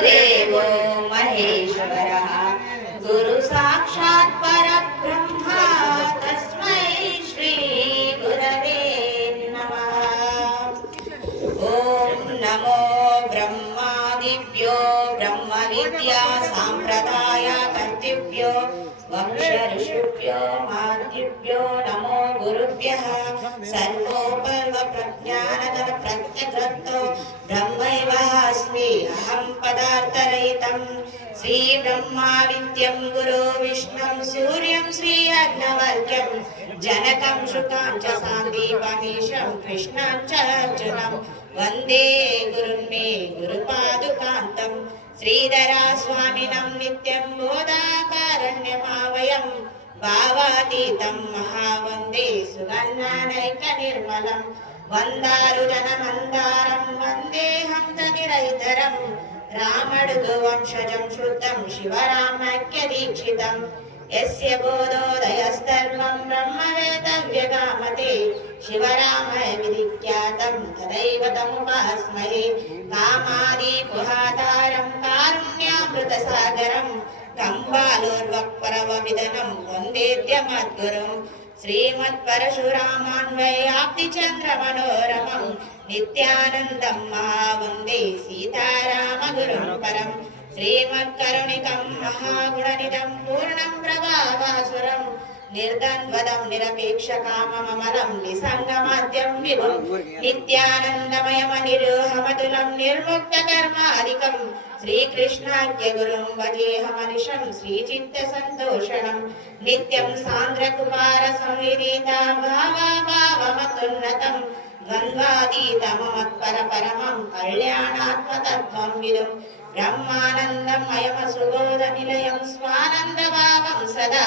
गुरुदेवो महेश्वरः गुरु साक्षात् परब्रह्म तस्मै श्री गुरवे नमः। ओम नमो ब्रह्मादिभ्यो ब्रह्म विद्या सांप्रदाय कर्तृभ्यो वंश ऋषिभ्यो मातृभ्यो नमो गुरुभ्यः। सर्वोपल्व प्रज्ञानधन प्रत्यग्रतो ब्रह्मैवास्मि अहं पदार्थरहितं। श्री ब्रह्मा विद्यं गुरु विष्णुं सूर्यं श्री अग्नवर्ग्यं जनकं शुकां च सान्दीपमीशं कृष्णं च अर्जुनं वन्दे गुरुन्मे गुरुपादुकान्तं। श्रीधरा स्वामिनं नित्यं बोधाकारण्यमावयं भावातीतं महावन्दे सुगन्धानैकनिर्मलं। वन्दारुजनमन्दारं वन्देऽहं तनिरैतरं रामडुगु वंशजं शुद्धं शिवरामैक्यदीक्षितं। यस्य बोधोदयस्तर्वं ब्रह्मवेदव्यगामते शिवरामय विधिख्यातं तदैव तमुपास्महे। कामादिपुहातारं कारुण्यामृतसागरं कंबालोर्वक्परवविदनं वन्देद्यमद्गुरुं। श्रीमत्परशुरामान्वयाब्धिचन्द्रमनोरमं नित्यानन्दं महावन्दे सीतारामगुरुं परं। श्रीमत्करुणिकं महागुणनिधं पूर्णं प्रभावासुरं निर्द्वन्द्वदं निरपेक्षकाममलं निसङ्गमाद्यं विभुं नित्यानन्दमयमनिरोहमतुलं निर्मुक्तकर्मादिकं। श्रीकृष्णाख्यगुरुं भजेऽहमनिशं श्रीचित्तसन्तोषणं नित्यं सान्द्रकुमारसंविदितां भावाभावमतुन्नतं द्वन्द्वातीतममत्परपरमं कल्याणात्मतत्त्वं विदुं। ब्रह्मानन्दमयमसुबोधनिलयं स्वानन्दभावं सदा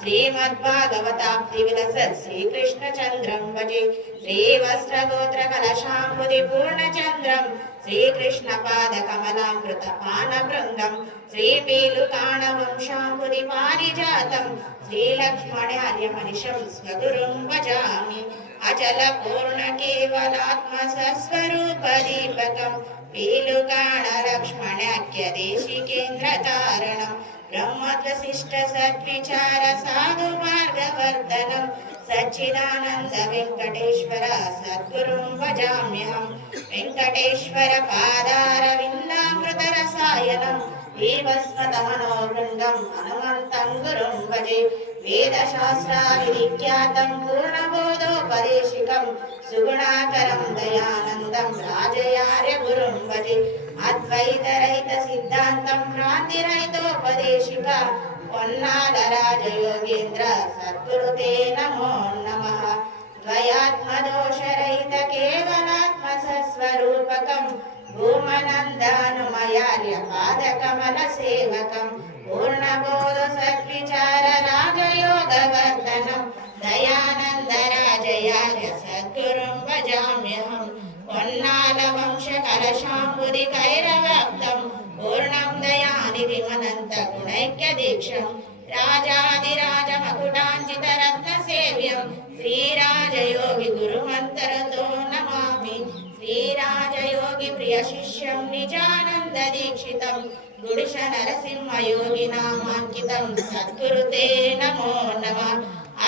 श्रीमद्भागवताब्धिविलसत् श्रीकृष्णचन्द्रं भजे। श्रीवस्त्रगोत्रकलशाम्बुधिपूर्णचन्द्रं श्रीकृष्णपादकमलामृतपानभृङ्गं श्रीपीलुकाणवंशाम्बुधिपारिजातं श्रीलक्ष्मणार्यमनिशं स्वगुरुं भजामि। अचलपूर्णकेवलात्मस्वरूपदीपकं पीलुकाणलक्ष्मणाख्यदेशिकेन्द्रतारणं ब्रह्मद्वसिष्ठसद्विचार साधुमार्गवर्धनं सच्चिदानन्द वेङ्कटेश्वर सद्गुरुं भजाम्यहं। वेङ्कटेश्वर पादारविन्दामृतरसायनं देवस्मतमनोवृन्दं हनुमन्तं गुरुं भजे। वेदशास्त्राविधिख्यातं पूर्णबोधोपदेशिकं सुगुणाकरं दयानन्दं राजयार्यगुरुं भजे। अद्वैतरहितसिद्धान्तं भ्रान्तिरहितोपदेशिका पोन्नालराजयोगीन्द्र सद्गुरुते नमो नमः। द्वयात्मदोषरहित केवलात्मस्वरूपकं भूमनन्दानुमयार्य पादकमलसेवकं पूर्णबोध सद्विचार राजयोगवर्धनं दयानन्दराजयार्य सद्गुरुं भजाम्यहं। पोन्नालवंशकलशाम्बुधिकैरवाप्तं पूर्णं दयानिधिमनन्तगुणैक्यदीक्षं राजाधिराजमकुटाञ्चितरत्नसेव्यं श्रीराजयोगि गुरुमन्तरतो नमामि। श्रीराजयोगि प्रियशिष्यं निजानन्ददीक्षितं गुडिशनरसिंहयोगिनामाङ्कितं सद्गुरुते नमो नमः।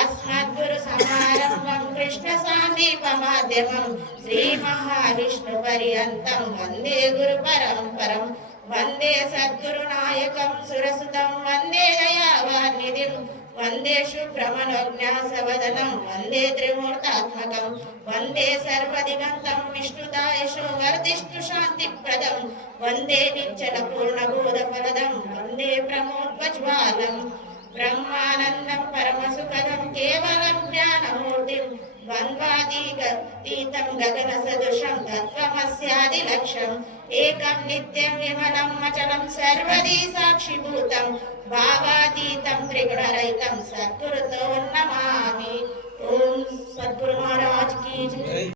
अस्मद्गुरुसमारम्भं कृष्णसान्दीपमाध्यमं श्रीमहाविष्णुपर्यन्तं वन्दे गुरुपरम्परं। वन्दे सद्गुरुनायकं सुरसुतं वन्दे दयावान्निधिं वन्दे शुभ्रमनोज्ञासवदनं वन्दे त्रिमूर्तात्मकं वन्दे सर्वदिगन्तं विष्णुदायशो वर्धिष्णुशान्तिप्रदं वन्दे निश्चलपूर्णबोधफलदं वन्दे प्रमोद्वज्वालं ब्रह्मानन्दं परमसुखदं केवलं ज्ञानमूर्तिं द्वन्द्वातीतं गगनसदृशं तत्त्वमस्यादिलक्ष्यम् एकं नित्यं विमलं अचलं सर्वदी साक्षिभूतं भावातीतं त्रिगुणरहितं सद्गुरुतो नमामि। ओम सद्गुरु महाराज की जय।